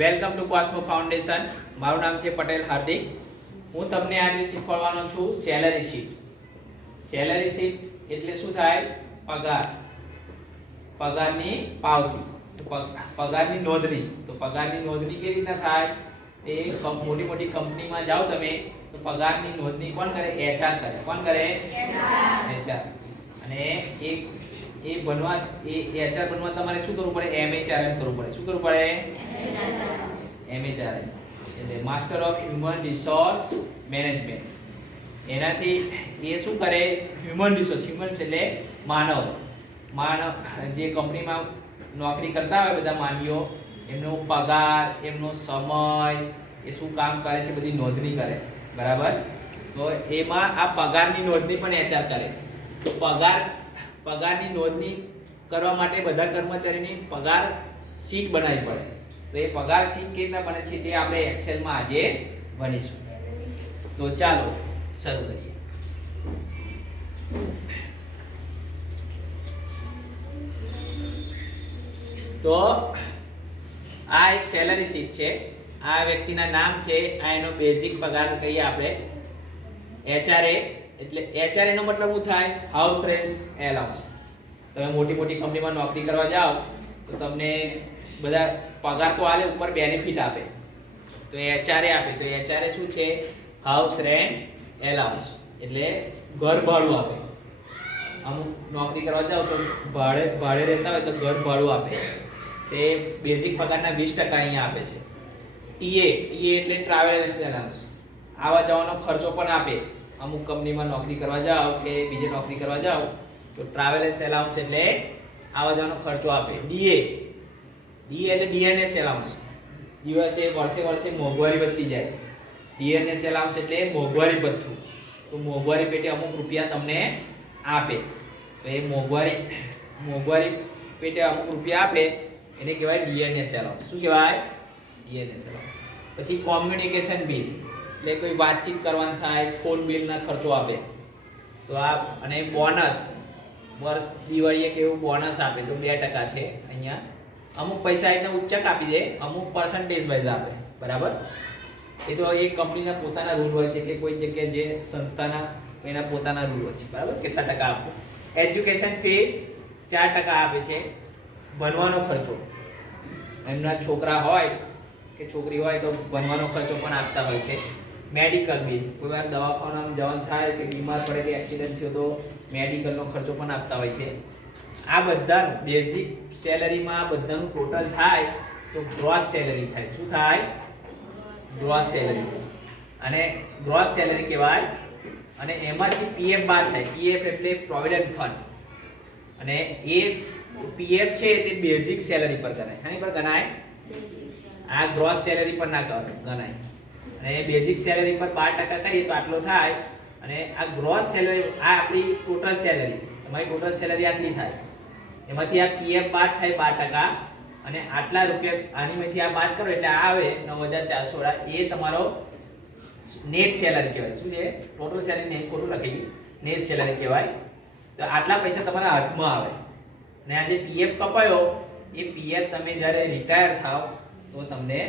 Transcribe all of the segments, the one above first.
Welcome to કોસ્મો foundation. મારું નામ છે પટેલ હાર્દિક. હું તમને આજે શીખવાડવાનો છું સેલરી શીટ. સેલરી શીટ એટલે શું થાય? પગાર, પગારની પાવતી, પગારની નોંધણી. તો પગારની નોંધણી કેવી રીતના થાય? એ મોટી મોટી કંપનીમાં જાઓ તમે તો પગારની નોંધણી કોણ કરે? એચઆર કરે. કોણ કરે? એચઆર. અને એ બનવા એચઆર બનવા તમારે શું કરવું પડે? એમએચઆરએમ કરવું પડે. શું કરવું પડે? એમએચઆરએમ એટલે master of human resource management. એનાથી એ શું કરે? હ્યુમન રિસોર્સ, હ્યુમન એટલે માનવ જે કંપનીમાં નોકરી કરતા હોય બધા માનવીઓ, એમનો પગાર, એમનો સમય, એ શું કામ કરે છે બધી નોંધણી કરે. બરાબર? તો એમાં આ પગારની નોંધણી પણ એચઆર કરે. તો પગારની નોંધણી કરવા માટે બધા કર્મચારીની પગાર શીટ બનાવવી પડે. તો એ પગાર શીટ કેવી રીતના બને છે તે આપણે એક્સેલમાં આજે ભણીશું. તો ચાલો શરૂ કરીએ. તો આ એક સેલરી શીટ છે. આ વ્યક્તિના નામ છે, આ એનો બેઝિક પગાર કહીએ આપણે. એચઆરએ એટલે એચઆરએ નો મતલબ શું થાય? House rent allowance. તમે મોટી મોટી કંપનીમાં નોકરી કરવા જાઓ તો તમને બધા પગાર તો આલે, ઉપર બેનિફિટ આપે. તો એચઆરએ આપે. તો એચઆરએ શું છે? હાઉસ રેન્ટ એલાઉન્સ એટલે ઘર ભાડું આપે. અમુક નોકરી કરવા જાઓ તો ભાડે રહેતા હોય તો ઘર ભાડું આપે. તે બેઝિક પગારના 20% અહીંયા આપે છે. ટીએ એટલે ટ્રાવેલ એલાઉન્સ, આવા જવાનો ખર્ચો પણ આપે. અમુક કંપનીમાં નોકરી કરવા જાઓ કે બીજે નોકરી કરવા જાઓ તો ટ્રાવેલ એલાઉન્સ એટલે આવા જવાનો ખર્ચો આપે. ડીએ એટલે ડીએનએસ એલાઉન્સ. દિવસે વર્ષે મોંઘવારી વધતી જાય. ડીએનએસ એલાઉન્સ એટલે મોંઘવારી ભથ્થું. તો મોંઘવારી પેટે અમુક રૂપિયા તમને આપે. તો એ મોંઘવારી પેટે અમુક રૂપિયા આપે એને કહેવાય ડીએનએસ એલાઉન્સ. શું કહેવાય? DNS allowance. પછી કોમ્યુનિકેશન બિલ એટલે કોઈ વાતચીત કરવાનું થાય, ફોન બિલના ખર્ચો આપે. તો આ અને બોનસ, વર્ષ દિવાળીએ કેવું બોનસ આપે તો 2% છે અહીંયા. અમુક પૈસા એને ઉચ્ચક આપી દે, અમુક પર્સન્ટેજ વાઇઝ આપે. બરાબર? એ તો એક કંપનીના પોતાના રૂલ હોય છે કે કોઈ જગ્યાએ જે સંસ્થાના એના પોતાના રૂલ હોય છે. બરાબર? કેટલા ટકા આપવું. એજ્યુકેશન ફીસ 4% આપે છે. ભણવાનો ખર્ચો, એમના છોકરા હોય કે છોકરી હોય તો ભણવાનો ખર્ચો પણ આપતા હોય છે. મેડિકલ બિલ, કોઈ વાર દવાખાનામાં જવાનું થાય કે બીમાર પડે કે એક્સિડન્ટ થયો તો મેડિકલનો ખર્ચો પણ આપતા હોય છે. આ બધાનું બેઝિક સેલરીમાં આ બધાનું ટોટલ થાય તો ગ્રોસ સેલરી થાય. શું થાય? Gross salary. અને ગ્રોસ સેલરી કહેવાય. અને એમાંથી પીએફ બાદ થાય. પીએફ એટલે પ્રોવિડન્ટ ફંડ. અને એ પીએફ છે તે બેઝિક સેલરી પર ગણાય. શાની પર ગણાય? આ ગ્રોસ સેલરી પર ના ગણાય. અને બેઝિક સેલરી પર 12% કરીએ તો આટલો થાય. અને આ ગ્રોસ સેલરી, આ આપણી ટોટલ સેલરી, તમારી ટોટલ સેલરી આટલી થાય. એમાંથી આ પીએફ બાદ થાય 12%. અને આટલા રૂપિયા આનીમાંથી આ બાદ કરો એટલે આ આવે 9418. એ તમારો નેટ સેલરી કહેવાય. શું છે? ટોટલ સેલરી નહીં, ખોટું લખી ગયું. નેટ સેલરી કહેવાય. તો આટલા પૈસા તમારા હાથમાં આવે. અને આ જે પીએફ કપાયો એ પીએફ તમે જ્યારે રિટાયર થાવ તો તમને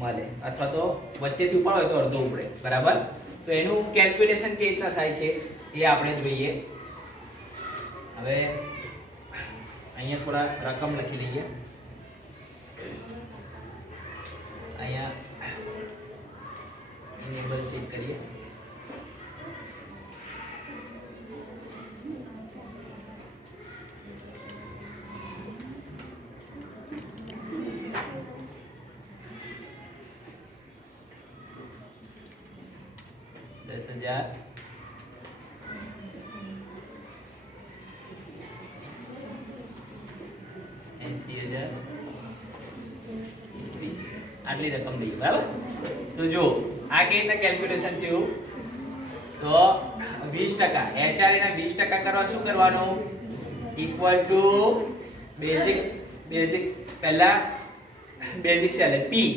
મળે, અથવા તો વચ્ચેથી ઉપાડો હોય તો અડધો ઉપડે. બરાબર? તો એનું કેલ્ક્યુલેશન કેવી રીતના થાય છે એ આપણે જોઈએ. હવે અહીંયા થોડા રકમ લખી લઈએ. અહીંયા ઇનેબલ સીટ કરીએ. $10,000 $80,000 આટલી રકમ લઈએ. બરાબર? તો જો આ કેવી રીતના કેલ્ક્યુલેશન થયું? તો 20%, એચઆરએ ના 20% કરવા શું કરવાનું? ઇક્વલ ટુ બેઝિક પહેલા બેઝિક સેલરી પી.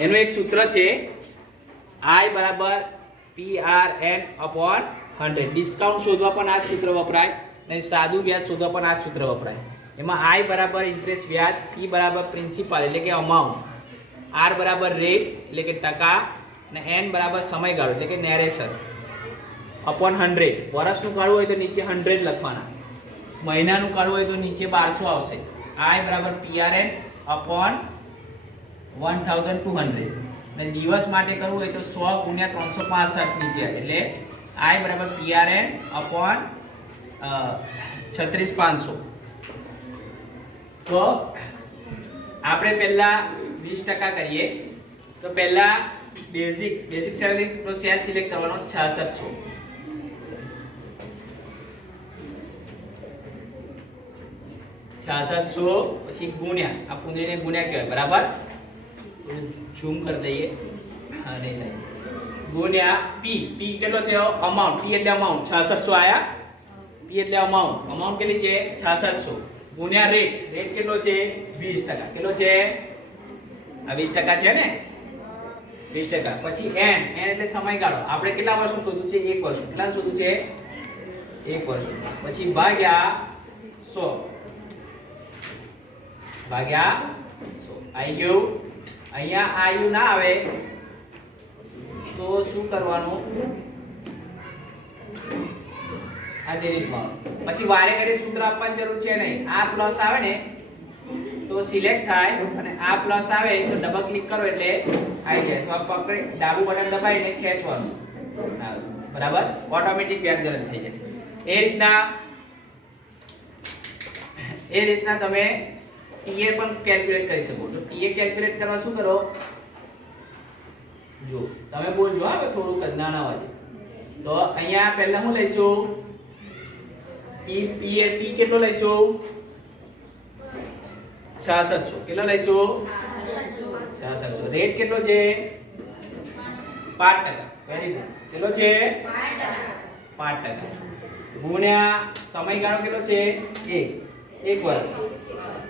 એનું એક સૂત્ર છે, I બરાબર PRN/100. ડિસ્કાઉન્ટ શોધવા પણ આ જ સૂત્ર વપરાય અને સાદું વ્યાજ શોધવા પણ આ જ સૂત્ર વપરાય. એમાં આઈ બરાબર ઇન્ટરેસ્ટ વ્યાજ, ઈ બરાબર પ્રિન્સિપાલ એટલે કે અમાઉન્ટ, આર બરાબર રેટ એટલે કે ટકા અને એન બરાબર સમયગાળો એટલે કે નેરેશન અપોન 100. વર્ષનું કાઢવું હોય તો નીચે 100 લખવાના, મહિનાનું કાઢવું હોય તો નીચે 1200 આવશે. આઈ બરાબર પીઆરએન અપોન 1200 અને દિવસ માટે કરવું હોય તો 100 ગુણ્યા 365 નીચે એટલે આઈ બરાબર પીઆરએન અપોન 36500. તો આપણે પહેલા 20% કરીએ. તો પહેલા બેઝિક સેલરી નો સેલ સિલેક્ટ કરવાનો 6600. 6600 પછી ગુણ્યા, આ પૂંદરીને ગુણ્યા કહેવાય બરાબર, ઝૂમ કરી દઈએ અને ગુણ્યા પી કેટલો થયો અમાઉન્ટ, પી એટલે અમાઉન્ટ 6600 આયા, પી એટલે અમાઉન્ટ કેટલી છે 6600 ગુણ્યા રેટ કેટલો છે 20%, કેટલો છે આ 20% છે ને 20%. પછી એન એટલે સમયગાળો, આપણે કેટલા વર્ષનું શોધવું છે 1 વર્ષ, કેટલા શોધવું છે 1 વર્ષ. પછી ભાગ્યા 100 આવી ગયું. અહીંયા આયુ ના આવે તો શું કરવાનું, આ ડિલીટમાં. પછી વારે ઘડી સૂત્ર આપવાની જરૂર છે નહીં, આ પ્લસ આવે ને તો સિલેક્ટ થાય અને આ પ્લસ આવે તો ડબલ ક્લિક કરો એટલે આવી જાય. તો આ પકડી ડાબુ બટન દબાવીને ખેંચવાનું બરાબર, ઓટોમેટિક વ્યાજ ગણતરી થઈ જાય. એ રીતના તમે ટીએ પણ કેલ્ક્યુલેટ કરી શકો. તો ટીએ કેલ્ક્યુલેટ કરવા શું કરો, જો તમે બોલજો હા થોડુંક જ નાના વાગે. તો અહીંયા પહેલા શું લઈશું, પી કેટલો લઈશું 6600, કેટલો લઈશું 6600. રેટ કેટલો છે 5%, વેરી ગુડ, કેટલો છે 5%. ગુણ્યા સમયગાળો કેટલો છે 1 વર્ષ,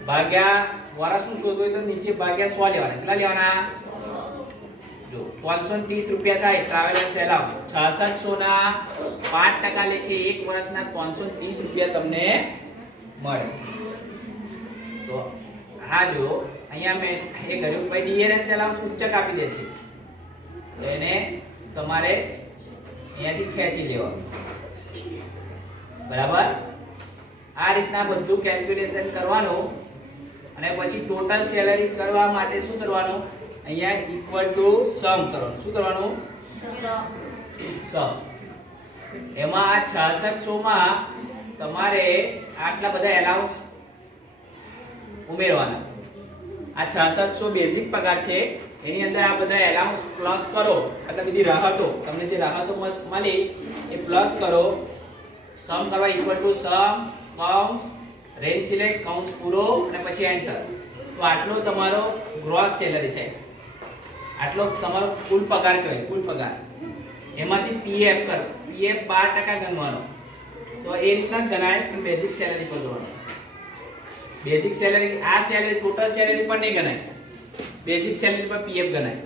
ભાગ્યા વર્ષનું શોધવું હોય તો નીચે ભાગ્યા 100 લેવાના, કેટલા લેવાના જો 530 રૂપિયા થાય ટ્રાવેલ એન્ડ સેલાઉન્સ. 6600 ના 5% લેખે 1 વર્ષના 530 રૂપિયા તમને મળે. તો હા જો અહીંયા મેં એ કર્યું, પછી ડીએનએસ એલાઉન્સ ઉચ્ચક આપી દે છે તો એને તમારે અહીંયાથી ખેંચી લેવાનું બરાબર. આ રીતના બધું કેલ્ક્યુલેશન કરવાનું અને પછી ટોટલ સેલેરી કરવા માટે શું કરવાનું, અહીંયા ઇક્વલ ટુ સમ કરવાનું. શું કરવાનું સમ. એમાં આ 6600 માં તમારે આટલા બધા એલાઉન્સ ઉમેરવાના. આ 6600 બેઝિક પગાર છે, એની અંદર આ બધા એલાઉન્સ પ્લસ કરો, આટલા બધી રાહતો તમને જે રાહતો મળી એ પ્લસ કરો. સમ કરવા ઇક્વલ ટુ સમ કૌંસ રેન્જ સિલેક્ટ કૌંસ પૂરો અને પછી એન્ટર. તો આટલો તમારો ગ્રોસ સેલરી છે, આટલો તમારો કુલ પગાર કહેવાય, કુલ પગાર. એમાંથી પીએફ કરો, પીએફ 12% ગણવાનો. તો એ રીતના જ ગણાય પણ બેઝિક સેલરી પર ગણવાનો. બેઝિક સેલરી આ સેલરી ટોટલ સેલરી પર નહીં ગણાય, બેઝિક સેલરી પર પીએફ ગણાય.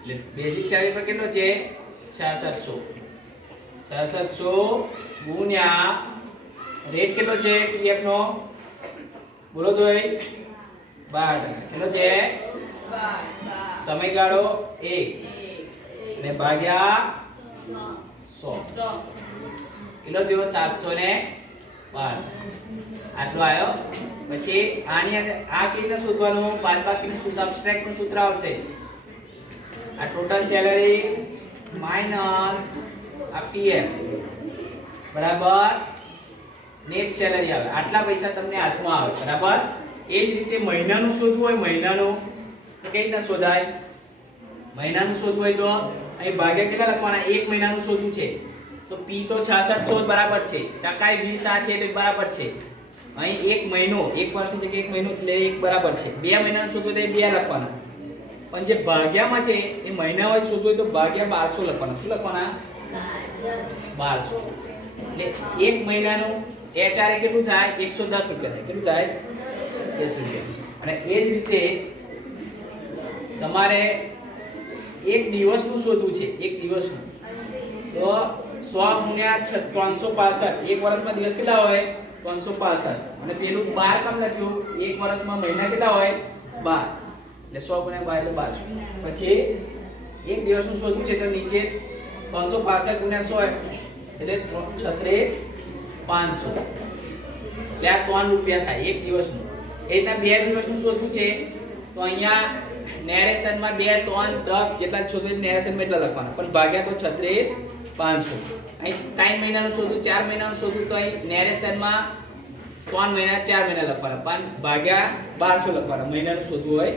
એટલે બેઝિક સેલરી પર કેટલો છે 6600 ગુણ્યા રેટ કેટલો છે પીએફ નો બોલો તો 12%, કેટલો છે 12, સમયગાળો 1 અને ભાગ્યા 100 કેટલો થયો 712. આટલો આવ્યો. પછી આની અંદર આ કેવી રીતે શોધવાનું, બાદબાકીનું સબટ્રેક્ટનું સૂત્ર આવશે. આ ટોટલ સેલરી માઈનસ આ પીએફ બરાબર નેટ સેલરી આવે. આટલા પૈસા તમને હાથમાં આવે બરાબર. એ જ રીતે મહિનાનું શોધવું હોય, મહિનાનું તો કઈ રીતના શોધાય, મહિનાનું શોધવું હોય તો અહીં ભાગ્યા કેટલા લખવાના, 1 મહિનાનું શોધવું છે તો પી તો 6600 બરાબર છે, ટકાઈ 20 આ છે એટલે બરાબર છે. અહીં 1 મહિનો, 1 વર્ષની જગ્યાએ 1 મહિનો એટલે 1 બરાબર છે. 2 મહિનાનું શોધવું હોય તો 2 લખવાના. પણ જે ભાગ્યામાં છે એ મહિના હોય શોધવું હોય તો ભાગ્યા 1200 લખવાના. શું લખવાના 1200. એટલે 1 મહિનાનું એચઆરએ કેટલું થાય 110 રૂપિયા થાય. કેટલું થાય 10 રૂપિયા. અને એ જ રીતે તમારે 1 દિવસનું શોધવું છે, 1 દિવસનું તો 100 ગુણ્યા 365. 1 વર્ષમાં દિવસ કેટલા હોય 365 અને પેલું 12 કેમ લખ્યું? એક વર્ષમાં મહિના કેટલા હોય? 12. એટલે 100 × 12 એટલે 1200. પછી એક દિવસનું શોધવું છે તો નીચે 365 × 100 એટલે 36500. એટલે આ 3 રૂપિયા થાય એક દિવસનું. એ રીતના 2 દિવસનું શોધવું છે તો અહીંયા નેરેશનમાં 2 3 10 જેટલા શોધવું નેરેશનમાં એટલા લખવાના, પણ ભાગ્યા તો 36500. અહીં 3 મહિનાનું શોધવું, 4 મહિનાનું શોધવું તો અહીં નેરેશનમાં 3 મહિના 4 મહિના લખવાના, પણ ભાગ્યા 1200 લખવાના મહિનાનું શોધવું હોય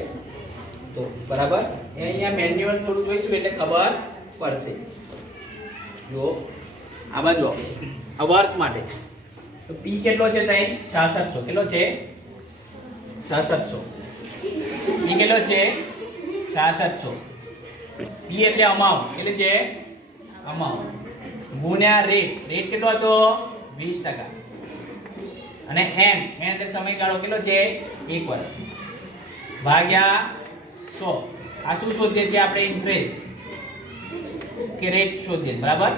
તો. બરાબર. અહીંયા મેન્યુઅલ થોડું જોઈશું એટલે ખબર પડશે. જો આ બાજુ આ વર્ષ માટે તો P કેટલો છે? તઈ 6600. કેટલો છે? 6600. P કેટલો છે? 6600. P એટલે અમાઉન્ટ. એટલે છે અમાઉન્ટ ગુણ્યા રેટ. રેટ કેટલો હતો? 20%. અને n એટલે સમયગાળો કેટલો છે? 1 વર્ષ ભાગ્યા 100. આ શું શોધીએ છીએ આપણે? ઇન્ટરેસ્ટ કે રેટ શોધીએ. બરાબર.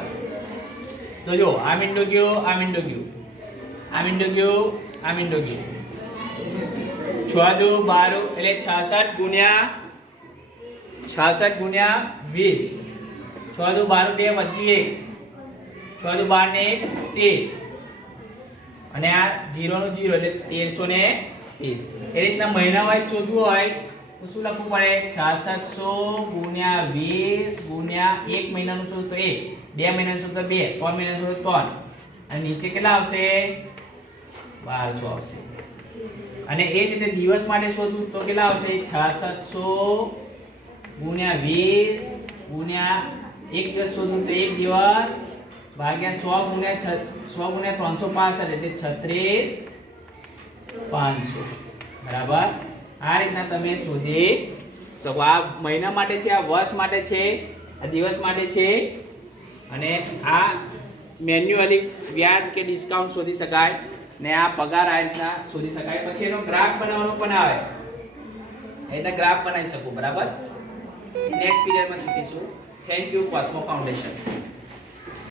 તો જો આ મીંડો ગયો, આ મીંડો ગયો, આ મીંડો ગયો, આ મીંડો ગયો. 6 દુ 12 એટલે 66 ગુણ્યા 20. 6 દુ 12 2 વધી 1. 6 દુ 12 ને 13 અને આ 0 નું 0 એટલે 1330. એ રીતના મહિના વાઇઝ શોધવું હોય તો શું લખવું પડે? 6600 ગુણ્યા 20 ગુણ્યા 1 મહિનાનું શોધ તો 1, 2 મહિનાનું શોધ તો 2, 3 મહિનાનું શોધ તો 3 અને નીચે કેટલા આવશે? 1200 આવશે. અને એ જ રીતે દિવસ માટે શોધવું તો કેટલા આવશે? 6600 ગુણ્યા 20 ગુણ્યા 1 દિવસ શોધવું તો 1 દિવસ ભાગ્યા 100 ગુણ્યા 365 એટલે 36500. બરાબર. આ રીતના તમે શોધી શકો. આ મહિના માટે છે, આ વર્ષ માટે છે, આ દિવસ માટે છે અને આ મેન્યુઅલી વ્યાજ કે ડિસ્કાઉન્ટ શોધી શકાય ને આ પગાર આ રીતના શોધી શકાય. પછી એનો ગ્રાફ બનાવવાનો પણ આવે. એ રીતના ગ્રાફ બનાવી શકો. બરાબર. નેક્સ્ટ પીરિયડમાં શીખીશું. Thank you કોસ્મો foundation.